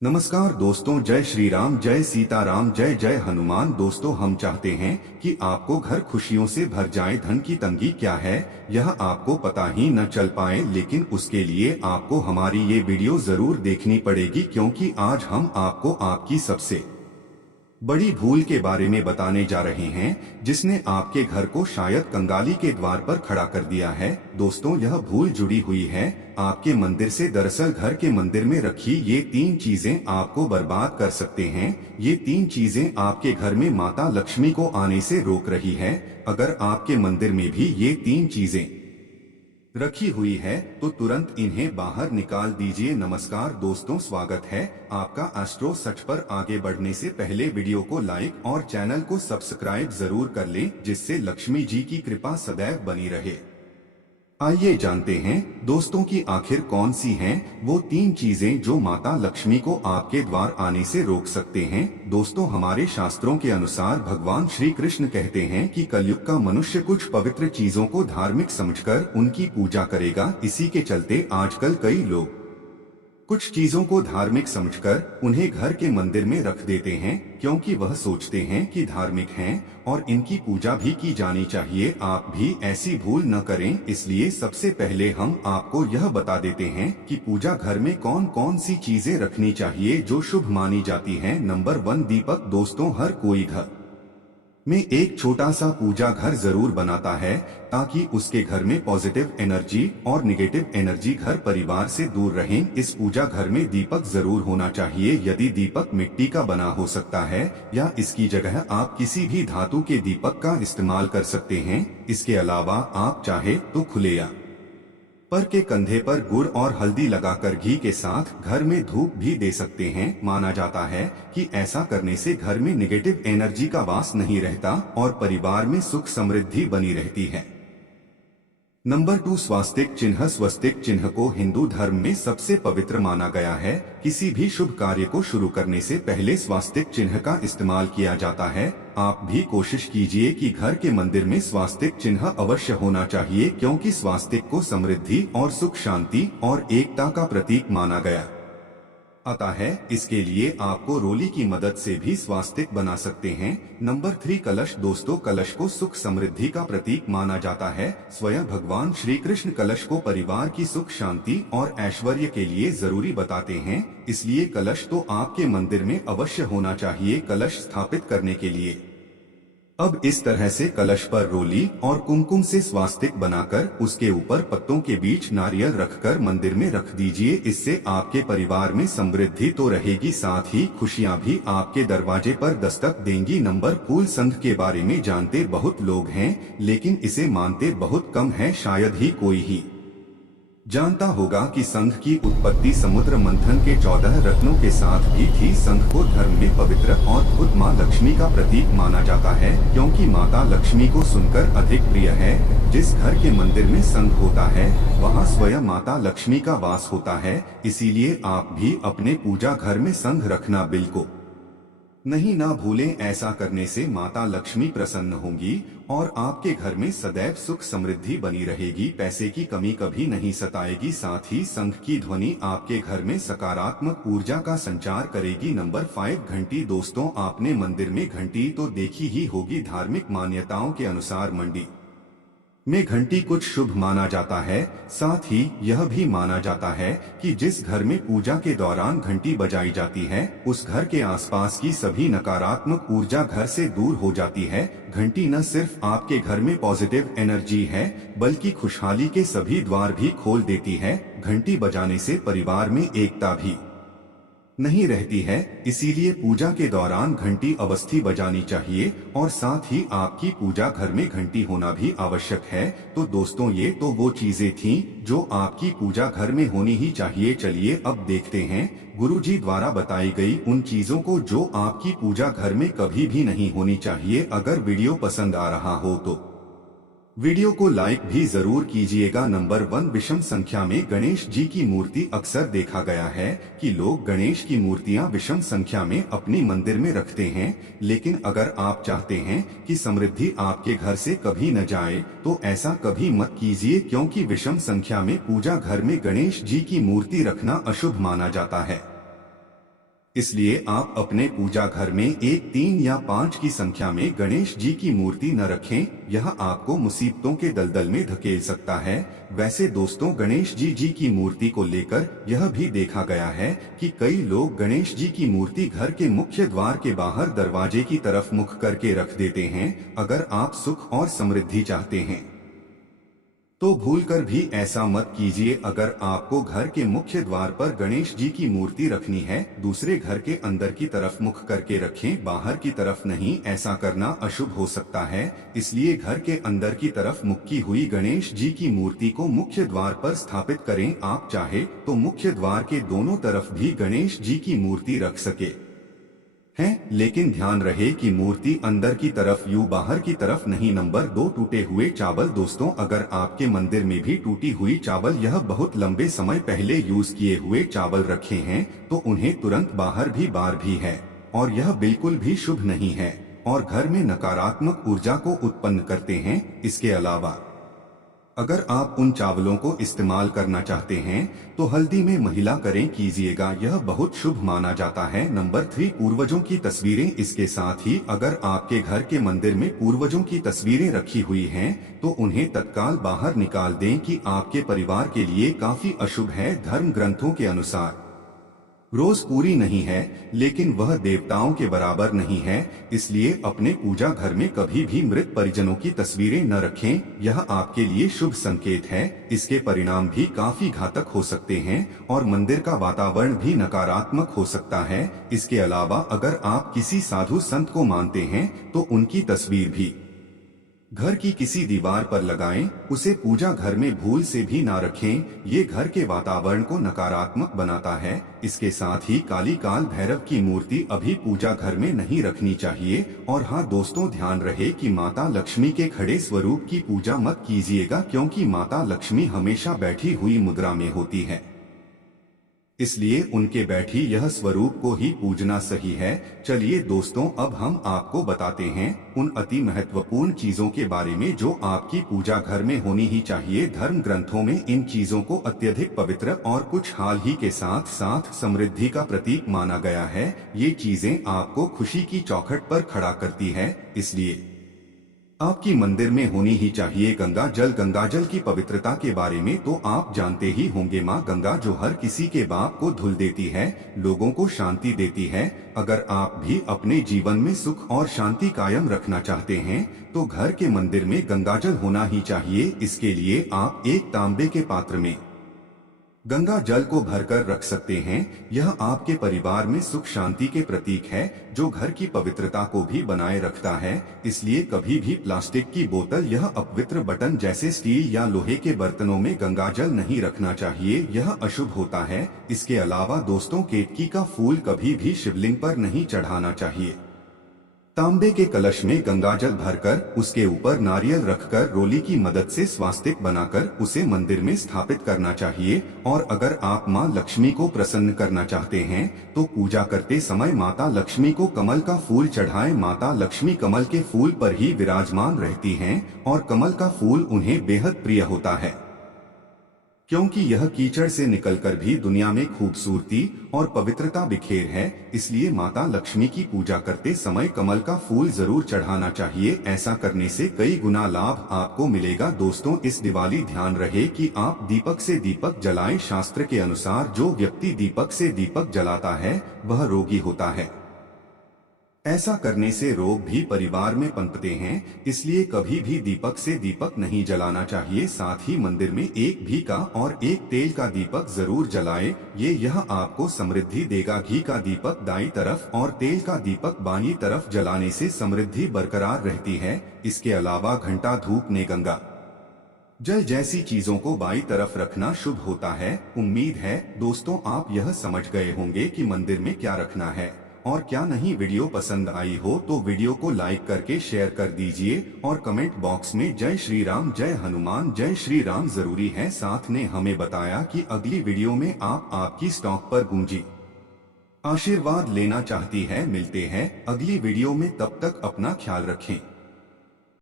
नमस्कार दोस्तों, जय श्री राम, जय सीताराम, जय जय हनुमान। दोस्तों, हम चाहते हैं कि आपको घर खुशियों से भर जाए। धन की तंगी क्या है यह आपको पता ही न चल पाए, लेकिन उसके लिए आपको हमारी ये वीडियो जरूर देखनी पड़ेगी, क्योंकि आज हम आपको आपकी सबसे बड़ी भूल के बारे में बताने जा रहे हैं, जिसने आपके घर को शायद कंगाली के द्वार पर खड़ा कर दिया है। दोस्तों, यह भूल जुड़ी हुई है आपके मंदिर से। दरअसल घर के मंदिर में रखी ये 3 चीजें आपको बर्बाद कर सकते हैं। ये 3 चीजें आपके घर में माता लक्ष्मी को आने से रोक रही है। अगर आपके मंदिर में भी ये 3 चीजें रखी हुई है तो तुरंत इन्हें बाहर निकाल दीजिए। नमस्कार दोस्तों, स्वागत है आपका एस्ट्रो सच पर। आगे बढ़ने से पहले वीडियो को लाइक और चैनल को सब्सक्राइब जरूर कर लें, जिससे लक्ष्मी जी की कृपा सदैव बनी रहे। आइए जानते हैं दोस्तों की आखिर कौन सी हैं वो 3 चीजें जो माता लक्ष्मी को आपके द्वार आने से रोक सकते हैं। दोस्तों, हमारे शास्त्रों के अनुसार भगवान श्री कृष्ण कहते हैं कि कलयुग का मनुष्य कुछ पवित्र चीजों को धार्मिक समझकर उनकी पूजा करेगा। इसी के चलते आजकल कई लोग कुछ चीजों को धार्मिक समझकर उन्हें घर के मंदिर में रख देते हैं, क्योंकि वह सोचते हैं कि धार्मिक हैं और इनकी पूजा भी की जानी चाहिए। आप भी ऐसी भूल न करें, इसलिए सबसे पहले हम आपको यह बता देते हैं कि पूजा घर में कौन कौन सी चीजें रखनी चाहिए जो शुभ मानी जाती हैं। नंबर 1, दीपक। दोस्तों, हर कोई घर में एक छोटा सा पूजा घर जरूर बनाता है, ताकि उसके घर में पॉजिटिव एनर्जी और निगेटिव एनर्जी घर परिवार से दूर रहें। इस पूजा घर में दीपक जरूर होना चाहिए। यदि दीपक मिट्टी का बना हो सकता है या इसकी जगह आप किसी भी धातु के दीपक का इस्तेमाल कर सकते हैं। इसके अलावा आप चाहे तो खुले या पर के कंधे पर गुड़ और हल्दी लगाकर घी के साथ घर में धूप भी दे सकते हैं। माना जाता है कि ऐसा करने से घर में निगेटिव एनर्जी का वास नहीं रहता और परिवार में सुख समृद्धि बनी रहती है। नंबर 2, स्वास्तिक चिन्ह। स्वस्तिक चिन्ह को हिंदू धर्म में सबसे पवित्र माना गया है। किसी भी शुभ कार्य को शुरू करने से पहले स्वास्तिक चिन्ह का इस्तेमाल किया जाता है। आप भी कोशिश कीजिए कि घर के मंदिर में स्वास्तिक चिन्ह अवश्य होना चाहिए, क्योंकि स्वास्तिक को समृद्धि और सुख शांति और एकता का प्रतीक माना गया आता है। इसके लिए आपको रोली की मदद से भी स्वास्तिक बना सकते हैं। नंबर 3, कलश। दोस्तों, कलश को सुख समृद्धि का प्रतीक माना जाता है। स्वयं भगवान श्री कृष्ण कलश को परिवार की सुख शांति और ऐश्वर्य के लिए जरूरी बताते हैं। इसलिए कलश तो आपके मंदिर में अवश्य होना चाहिए। कलश स्थापित करने के लिए अब इस तरह से कलश पर रोली और कुमकुम से स्वास्तिक बनाकर उसके ऊपर पत्तों के बीच नारियल रखकर मंदिर में रख दीजिए। इससे आपके परिवार में समृद्धि तो रहेगी, साथ ही खुशियां भी आपके दरवाजे पर दस्तक देंगी। नंबर, फूल। संघ के बारे में जानते बहुत लोग हैं, लेकिन इसे मानते बहुत कम है। शायद ही कोई ही जानता होगा कि संघ की उत्पत्ति समुद्र मंथन के 14 रत्नों के साथ भी थी। संघ को धर्म में पवित्र और खुद माँ लक्ष्मी का प्रतीक माना जाता है, क्योंकि माता लक्ष्मी को सुनकर अधिक प्रिय है। जिस घर के मंदिर में संघ होता है वहाँ स्वयं माता लक्ष्मी का वास होता है। इसीलिए आप भी अपने पूजा घर में संघ रखना बिल्कुल नहीं ना भूलें। ऐसा करने से माता लक्ष्मी प्रसन्न होंगी और आपके घर में सदैव सुख समृद्धि बनी रहेगी। पैसे की कमी कभी नहीं सताएगी। साथ ही संघ की ध्वनि आपके घर में सकारात्मक ऊर्जा का संचार करेगी। नंबर 5, घंटी। दोस्तों, आपने मंदिर में घंटी तो देखी ही होगी। धार्मिक मान्यताओं के अनुसार मंडी में घंटी कुछ शुभ माना जाता है। साथ ही यह भी माना जाता है कि जिस घर में पूजा के दौरान घंटी बजाई जाती है उस घर के आसपास की सभी नकारात्मक ऊर्जा घर से दूर हो जाती है। घंटी न सिर्फ आपके घर में पॉजिटिव एनर्जी है, बल्कि खुशहाली के सभी द्वार भी खोल देती है। घंटी बजाने से परिवार में एकता भी नहीं रहती है, इसीलिए पूजा के दौरान घंटी अवश्य बजानी चाहिए और साथ ही आपकी पूजा घर में घंटी होना भी आवश्यक है। तो दोस्तों, ये तो वो चीजें थीं जो आपकी पूजा घर में होनी ही चाहिए। चलिए अब देखते हैं गुरुजी द्वारा बताई गई उन चीजों को जो आपकी पूजा घर में कभी भी नहीं होनी चाहिए। अगर वीडियो पसंद आ रहा हो तो वीडियो को लाइक भी जरूर कीजिएगा। नंबर 1, विषम संख्या में गणेश जी की मूर्ति। अक्सर देखा गया है कि लोग गणेश की मूर्तियां विषम संख्या में अपनी मंदिर में रखते हैं, लेकिन अगर आप चाहते हैं कि समृद्धि आपके घर से कभी न जाए तो ऐसा कभी मत कीजिए, क्योंकि विषम संख्या में पूजा घर में गणेश जी की मूर्ति रखना अशुभ माना जाता है। इसलिए आप अपने पूजा घर में 1, 3 या 5 की संख्या में गणेश जी की मूर्ति न रखें। यह आपको मुसीबतों के दलदल में धकेल सकता है। वैसे दोस्तों, गणेश जी की मूर्ति को लेकर यह भी देखा गया है कि कई लोग गणेश जी की मूर्ति घर के मुख्य द्वार के बाहर दरवाजे की तरफ मुख करके रख देते हैं। अगर आप सुख और समृद्धि चाहते हैं तो भूलकर भी ऐसा मत कीजिए। अगर आपको घर के मुख्य द्वार पर गणेश जी की मूर्ति रखनी है, दूसरे घर के अंदर की तरफ मुख करके रखें, बाहर की तरफ नहीं। ऐसा करना अशुभ हो सकता है, इसलिए घर के अंदर की तरफ मुक्की हुई गणेश जी की मूर्ति को मुख्य द्वार पर स्थापित करें। आप चाहे तो मुख्य द्वार के दोनों तरफ भी गणेश जी की मूर्ति रख सके हैं, लेकिन ध्यान रहे कि मूर्ति अंदर की तरफ यूं बाहर की तरफ नहीं। नंबर 2, टूटे हुए चावल। दोस्तों, अगर आपके मंदिर में भी टूटी हुई चावल, यह बहुत लंबे समय पहले यूज किए हुए चावल रखे हैं, तो उन्हें तुरंत बाहर भी बार भी है और यह बिल्कुल भी शुभ नहीं है और घर में नकारात्मक ऊर्जा को उत्पन्न करते हैं। इसके अलावा अगर आप उन चावलों को इस्तेमाल करना चाहते हैं तो हल्दी में महिला करें कीजिएगा, यह बहुत शुभ माना जाता है। नंबर 3, पूर्वजों की तस्वीरें। इसके साथ ही अगर आपके घर के मंदिर में पूर्वजों की तस्वीरें रखी हुई हैं तो उन्हें तत्काल बाहर निकाल दें कि आपके परिवार के लिए काफी अशुभ है। धर्म ग्रंथों के अनुसार रोज पूरी नहीं है, लेकिन वह देवताओं के बराबर नहीं है। इसलिए अपने पूजा घर में कभी भी मृत परिजनों की तस्वीरें न रखें, यह आपके लिए शुभ संकेत है। इसके परिणाम भी काफी घातक हो सकते हैं और मंदिर का वातावरण भी नकारात्मक हो सकता है। इसके अलावा अगर आप किसी साधु संत को मानते हैं तो उनकी तस्वीर भी घर की किसी दीवार पर लगाएं। उसे पूजा घर में भूल से भी ना रखें, ये घर के वातावरण को नकारात्मक बनाता है। इसके साथ ही काली काल भैरव की मूर्ति अभी पूजा घर में नहीं रखनी चाहिए। और हाँ दोस्तों, ध्यान रहे कि माता लक्ष्मी के खड़े स्वरूप की पूजा मत कीजिएगा, क्योंकि माता लक्ष्मी हमेशा बैठी हुई मुद्रा में होती है, इसलिए उनके बैठी यह स्वरूप को ही पूजना सही है। चलिए दोस्तों, अब हम आपको बताते हैं उन अति महत्वपूर्ण चीजों के बारे में जो आपकी पूजा घर में होनी ही चाहिए। धर्म ग्रंथों में इन चीजों को अत्यधिक पवित्र और कुछ हाल ही के साथ साथ समृद्धि का प्रतीक माना गया है। ये चीजें आपको खुशी की चौखट पर खड़ा करती है, इसलिए आपकी मंदिर में होनी ही चाहिए। गंगा जल। गंगा जल की पवित्रता के बारे में तो आप जानते ही होंगे। माँ गंगा जो हर किसी के पाप को धुल देती है, लोगों को शांति देती है। अगर आप भी अपने जीवन में सुख और शांति कायम रखना चाहते हैं तो घर के मंदिर में गंगा जल होना ही चाहिए। इसके लिए आप एक तांबे के पात्र में गंगा जल को भरकर रख सकते हैं। यह आपके परिवार में सुख शांति के प्रतीक है, जो घर की पवित्रता को भी बनाए रखता है। इसलिए कभी भी प्लास्टिक की बोतल, यह अपवित्र बर्तन जैसे स्टील या लोहे के बर्तनों में गंगा जल नहीं रखना चाहिए, यह अशुभ होता है। इसके अलावा दोस्तों, केतकी का फूल कभी भी शिवलिंग पर नहीं चढ़ाना चाहिए। तांबे के कलश में गंगाजल भरकर उसके ऊपर नारियल रखकर रोली की मदद से स्वास्तिक बनाकर उसे मंदिर में स्थापित करना चाहिए। और अगर आप मां लक्ष्मी को प्रसन्न करना चाहते हैं तो पूजा करते समय माता लक्ष्मी को कमल का फूल चढ़ाएं। माता लक्ष्मी कमल के फूल पर ही विराजमान रहती हैं और कमल का फूल उन्हें बेहद प्रिय होता है, क्योंकि यह कीचड़ से निकलकर भी दुनिया में खूबसूरती और पवित्रता बिखेर है। इसलिए माता लक्ष्मी की पूजा करते समय कमल का फूल जरूर चढ़ाना चाहिए। ऐसा करने से कई गुना लाभ आपको मिलेगा। दोस्तों, इस दिवाली ध्यान रहे कि आप दीपक से दीपक जलाएं। शास्त्र के अनुसार जो व्यक्ति दीपक से दीपक जलाता है वह रोगी होता है। ऐसा करने से रोग भी परिवार में पनपते हैं, इसलिए कभी भी दीपक से दीपक नहीं जलाना चाहिए। साथ ही मंदिर में एक घी का और एक तेल का दीपक जरूर जलाएं। यह आपको समृद्धि देगा। घी का दीपक दाईं तरफ और तेल का दीपक बाईं तरफ जलाने से समृद्धि बरकरार रहती है। इसके अलावा घंटा, धूप ने, गंगा जल जैसी चीजों को बाईं तरफ रखना शुभ होता है। उम्मीद है दोस्तों आप यह समझ गए होंगे कि मंदिर में क्या रखना है और क्या नहीं। वीडियो पसंद आई हो तो वीडियो को लाइक करके शेयर कर दीजिए और कमेंट बॉक्स में जय श्री राम, जय हनुमान, जय श्री राम जरूरी है। साथ ने हमें बताया कि अगली वीडियो में आप आपकी स्टॉक पर गूंजी आशीर्वाद लेना चाहती है। मिलते हैं अगली वीडियो में, तब तक अपना ख्याल रखें।